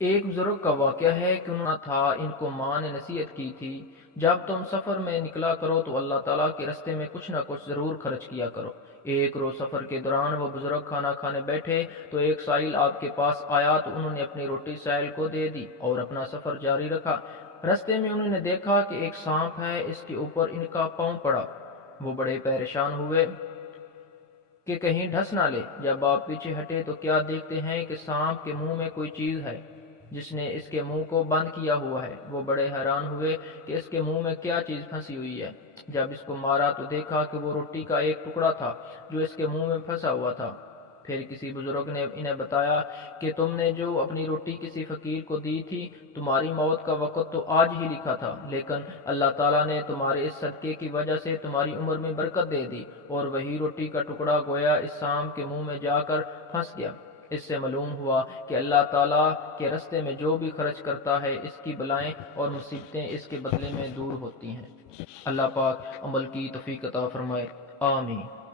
ایک بزرگ کا واقعہ ہے کہ انہوں نے تھا، ان کو ماں نے نصیحت کی تھی، جب تم سفر میں نکلا کرو تو اللہ تعالیٰ کے رستے میں کچھ نہ کچھ ضرور خرچ کیا کرو۔ ایک روز سفر کے دوران وہ بزرگ کھانا کھانے بیٹھے تو ایک سائل آپ کے پاس آیا تو انہوں نے اپنی روٹی سائل کو دے دی اور اپنا سفر جاری رکھا۔ رستے میں انہوں نے دیکھا کہ ایک سانپ ہے، اس کے اوپر ان کا پاؤں پڑا۔ وہ بڑے پریشان ہوئے کہ کہیں ڈھس نہ لے۔ جب آپ پیچھے ہٹے تو کیا دیکھتے ہیں کہ سانپ کے منہ میں کوئی چیز ہے جس نے اس کے منہ کو بند کیا ہوا ہے۔ وہ بڑے حیران ہوئے کہ اس کے منہ میں کیا چیز پھنسی ہوئی ہے۔ جب اس کو مارا تو دیکھا کہ وہ روٹی کا ایک ٹکڑا تھا جو اس کے منہ میں پھنسا ہوا تھا۔ پھر کسی بزرگ نے انہیں بتایا کہ تم نے جو اپنی روٹی کسی فقیر کو دی تھی، تمہاری موت کا وقت تو آج ہی لکھا تھا، لیکن اللہ تعالیٰ نے تمہارے اس صدقے کی وجہ سے تمہاری عمر میں برکت دے دی، اور وہی روٹی کا ٹکڑا گویا اس سانپ کے منہ میں جا کر پھنس گیا۔ اس سے معلوم ہوا کہ اللہ تعالیٰ کے راستے میں جو بھی خرچ کرتا ہے، اس کی بلائیں اور مصیبتیں اس کے بدلے میں دور ہوتی ہیں۔ اللہ پاک عمل کی توفیق عطا فرمائے، آمین۔